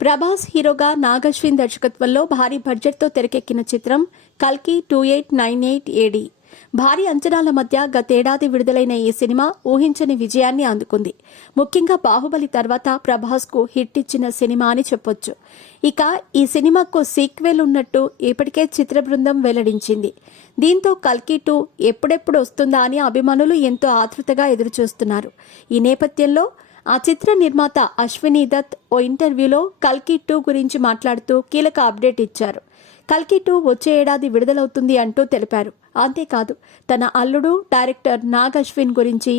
ప్రభాస్ హీరోగా నాగశ్విన్ దర్శకత్వంలో భారీ బడ్జెట్తో తెరకెక్కిన చిత్రం కల్కి 2898 ఏడి. భారీ అంచనాల మధ్య గతేడాది విడుదలైన ఈ సినిమా ఊహించని విజయాన్ని అందుకుంది. ముఖ్యంగా బాహుబలి తర్వాత ప్రభాస్కు హిట్ ఇచ్చిన సినిమా అని చెప్పొచ్చు. ఇక ఈ సినిమాకు సీక్వెల్ ఉన్నట్టు ఇప్పటికే చిత్ర బృందం వెల్లడించింది. దీంతో కల్కి 2 ఎప్పుడెప్పుడు వస్తుందా అని అభిమానులు ఎంతో ఆతృతగా ఎదురుచూస్తున్నారు. ఈ నేపథ్యంలో ఆ చిత్ర నిర్మాత అశ్విని దత్ ఓ ఇంటర్వ్యూలో కల్కి 2 గురించి మాట్లాడుతూ కీలక అప్డేట్ ఇచ్చారు. కల్కి 2 వచ్చే ఏడాది విడుదలవుతుంది అంటూ తెలిపారు. అంతేకాదు, తన అల్లుడు డైరెక్టర్ నాగ్ అశ్విన్ గురించి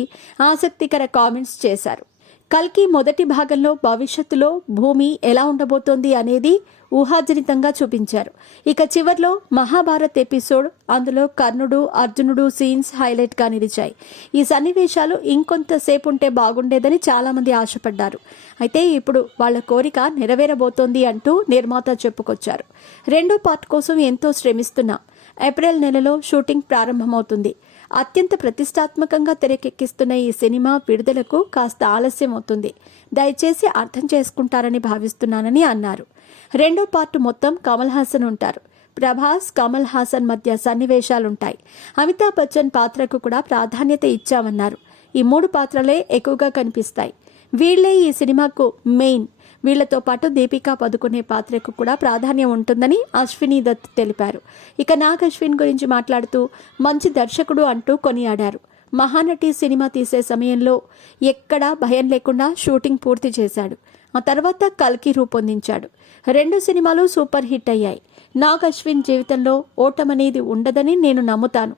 ఆసక్తికర కామెంట్స్ చేశారు. కల్కి మొదటి భాగంలో భవిష్యత్తులో భూమి ఎలా ఉండబోతోంది అనేది ఊహాజనితంగా చూపించారు. ఇక చివర్లో మహాభారత్ ఎపిసోడ్, అందులో కర్ణుడు అర్జునుడు సీన్స్ హైలైట్ గా నిలిచాయి. ఈ సన్నివేశాలు ఇంకొంతసేపు ఉంటే బాగుండేదని చాలా మంది ఆశపడ్డారు. అయితే ఇప్పుడు వాళ్ల కోరిక నెరవేరబోతోంది అంటూ నిర్మాత చెప్పుకొచ్చారు. రెండో పార్ట్ కోసం ఎంతో శ్రమిస్తున్నాం. ఏప్రిల్ నెలలో షూటింగ్ ప్రారంభమవుతుంది. అత్యంత ప్రతిష్టాత్మకంగా తెరకెక్కిస్తున్న ఈ సినిమా విడుదలకు కాస్త ఆలస్యం అవుతుంది. దయచేసి అర్థం చేసుకుంటారని భావిస్తున్నానని అన్నారు. రెండో పార్ట్ మొత్తం కమల్ హాసన్ ఉంటారు. ప్రభాస్, కమల్ హాసన్ మధ్య సన్నివేశాలుంటాయి. అమితాబ్ బచ్చన్ పాత్రకు కూడా ప్రాధాన్యత ఇచ్చామన్నారు. ఈ 3 పాత్రలే ఎక్కువగా కనిపిస్తాయి. వీళ్లే ఈ సినిమాకు మెయిన్. వీళ్లతో పాటు దీపికా పదుకునే పాత్రకు కూడా ప్రాధాన్యం ఉంటుందని అశ్విని దత్ తెలిపారు. ఇక నాగ్ అశ్విన్ గురించి మాట్లాడుతూ మంచి దర్శకుడు అంటూ కొనియాడారు. మహానటి సినిమా తీసే సమయంలో ఎక్కడా భయం లేకుండా షూటింగ్ పూర్తి చేశాడు. ఆ తర్వాత కల్కి రూపొందించాడు. 2 సినిమాలు సూపర్ హిట్ అయ్యాయి. నాగ్ అశ్విన్ జీవితంలో ఓటమనేది ఉండదని నేను నమ్ముతాను.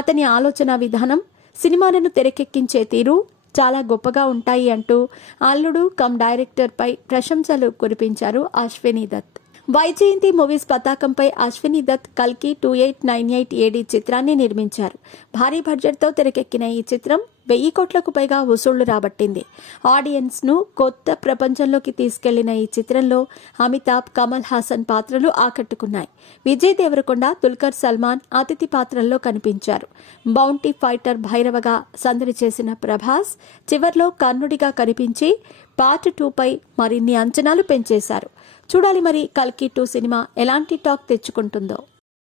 అతని ఆలోచన విధానం, సినిమాలను తెరకెక్కించే తీరు చాలా గొప్పగా ఉంటాయి అంటూ అల్లుడు కమ్ డైరెక్టర్ పై ప్రశంసలు కురిపించారు అశ్విని దత్. వైజయంతి మూవీస్ పతాకంపై అశ్విని దత్ కల్కి 2898 ఏడి చిత్రాన్ని నిర్మించారు. భారీ బడ్జెట్తో తెరకెక్కిన ఈ చిత్రం 1000 కోట్లకు పైగా వసూళ్లు రాబట్టింది. ఆడియన్స్ ను కొత్త ప్రపంచంలోకి తీసుకెళ్లిన ఈ చిత్రంలో అమితాబ్, కమల్ హాసన్ పాత్రలు ఆకట్టుకున్నాయి. విజయ్ దేవరకొండ, దుల్కర్ సల్మాన్ అతిథి పాత్రల్లో కనిపించారు. బౌంటీ ఫైటర్ భైరవగా సందడి చేసిన ప్రభాస్ చివర్లో కర్ణుడిగా కనిపించి పార్ట్ 2 పై మరిన్ని అంచనాలు పెంచేశారు. చూడాలి మరి కల్కి 2 సినిమా ఎలాంటి టాక్ తెచ్చుకుంటుందో.